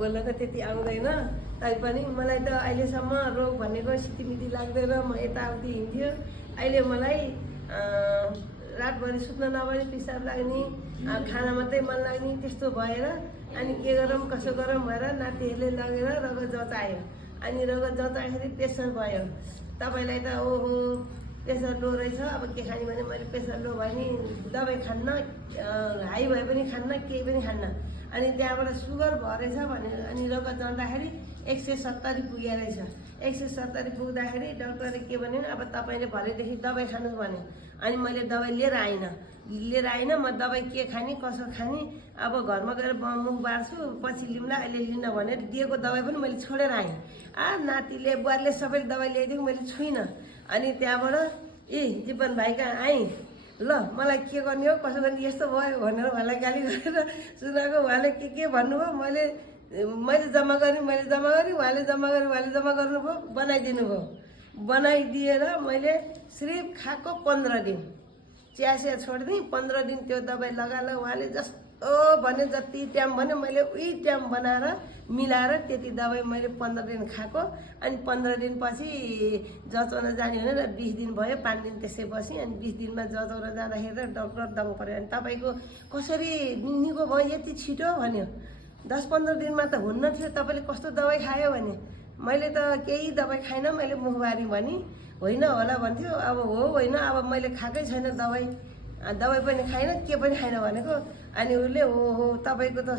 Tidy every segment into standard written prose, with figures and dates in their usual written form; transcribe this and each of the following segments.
बोल्न त त्यति आउँदैन तैपनि मलाई त अहिलेसम्म रोग भनेको सितिमिति लाग्दैन म यताउति हिँड्थ्यो अहिले मलाई रातभरि सुत्न नभए पिसाब लाग्ने खाना मात्रै मन लाग्ने त्यस्तो भएर अनि के गरौँ कसो गरौँ भएर नातिहरूले लगेर रगत जचायो अनि रगत जचाएखेरि प्रेसर भयो तपाईँलाई त ओहो प्रेसर लो रहेछ अब के खाने भने मैले प्रेसर लो भयो नि दबाई खान्न हाई भए पनि खान्न केही पनि खान्न अनि त्यहाँबाट सुगर भरेछ भने अनि रगत जाँदाखेरि 170 पुगेको रहेछ 170 पुग्दाखेरि डाक्टरले के भन्यो अब तपाईँले भरेदेखि दबाई खानुहोस् भन्यो अनि मैले दबाई लिएर आइनँ म दबाई के खाने कसो खाने अब घरमा गएर मुख बार्छु पछि लिउँला अहिले लिन भनेर दिएको दबाई पनि मैले छोडेर आएँ नातिले बुहारीले सबैले दबाई ल्याइदिएको मैले छुइनँ अनि त्यहाँबाट जीवन भाइ कहाँ आएँ ल मलाई के गर्ने हो कसो गर्ने यस्तो भयो भनेर उहाँलाई गाली गरेर सुनाएको उहाँले के भन्नुभयो मैले जम्मा गरेँ उहाँले जम्मा गर्नुभयो बनाइदिएर मैले सिर्फ खाएको 15 दिन चिया छोडिदिएँ 15 दिन त्यो दबाई लगाएर उहाँले जस्तो भने जति टाइम भन्यो मैले उही टाइम बनाएर मिलाएर त्यति दबाई मैले 15 दिन खाएको अनि 15 दिनपछि जचाउन जाने भनेर 20 दिन भयो 5 दिन त्यसै बसेँ अनि 20 दिनमा जचाउन जाँदाखेरि डक्टर दङ पऱ्यो अनि तपाईँको कसरी निको भयो यति छिटो भन्यो 10-15 दिनमा त हुन्न थियो तपाईँले कस्तो दबाई खायो भने मैले त केही दबाई खाइनँ मैले मुखबारी भनी होइन होला भन्थ्यो अब होइन अब मैले खाएकै छैन दबाई पनि खाइनँ के पनि खाइनँ भनेको अनि उसले ओहो तपाईँको त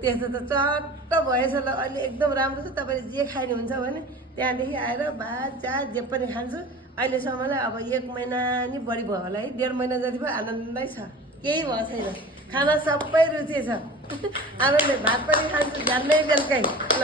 त्यस्तो त चट्ट भएछ ल अहिले एकदम राम्रो छ तपाईँले जे खाइनु हुन्छ भने त्यहाँदेखि आएर भात चाह जे पनि खान्छु अहिलेसम्मलाई अब 1 महिना नि बढी भयो होला है 1.5 महिना जति भयो आनन्दै छ केही भएको छैन खाना सबै रुचि छ आनन्दले भात पनि खान्छु झन्डै बेलुकै ल